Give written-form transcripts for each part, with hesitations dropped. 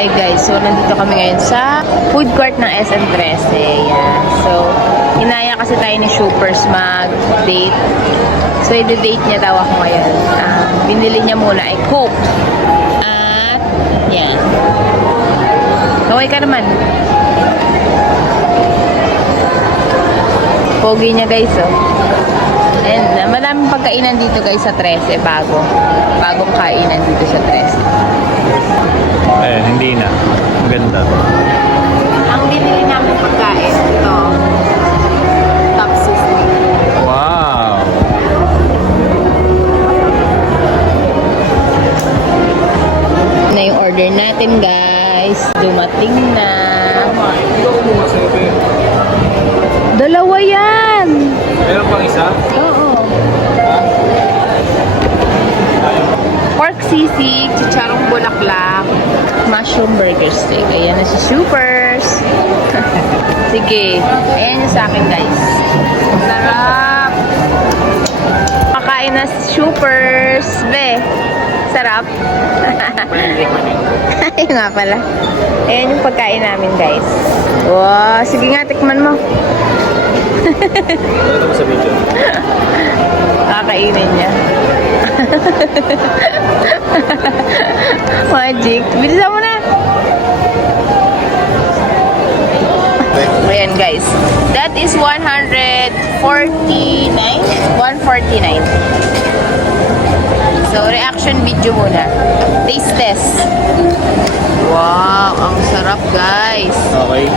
Okay guys, so nandito kami ngayon sa food court ng SM13. Yan. So, inaya kasi tayo ni Shoopers mag-date. So, i-date niya daw ako ngayon. Binili niya muna ay Coke. At, yan. Kaway ka naman. Pogi niya guys, oh. And maraming pagkainan dito guys sa 13, bagong kainan dito sa 13. Hindi na. Ganda. Ang binili namin pagkain, ito. Top system. Wow! Na yung order natin guys. Dumating na. Dalawa yan! Meron pang isa? Oo. Pork sisig, chicharong bulaklak, mushroom burger steak. Ayan na si Shoopers. Sige. Ayan yung sa akin guys. Sarap! Kakain na si Shoopers. Be, sarap. Ayun nga pala. Ayan yung pagkain namin guys. Wow, sige nga, tikman mo. Ano mo sa video? Kakainin niya. Magic. Bilisan mo na. Ayan guys. That is 149. 149. So, reaction video muna. Taste test. Wow, ang sarap guys. Okay.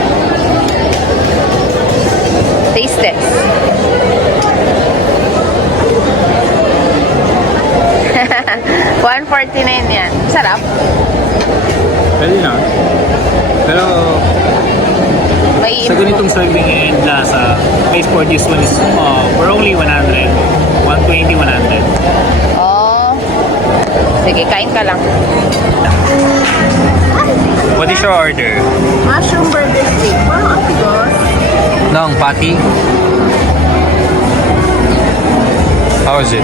Taste test. $149 yan. Sarap. Pwede na. Pero May sa ganitong serving and lasa, price for this one is for only 100. 120, 100. Oh. Sige, kain ka lang. What is your order? Mushroom burger steak. Parang ang tigos. Nang patty? How is it?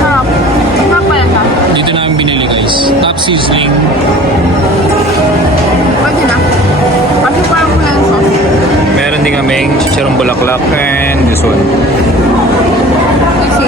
Sarap. Sarap pa yan ha? Dito namin binili guys. Top seasoning. Pwede na. Kasi parang wala yung sauce. Meron din kaming chicharong bulaklak and this one. Kasi,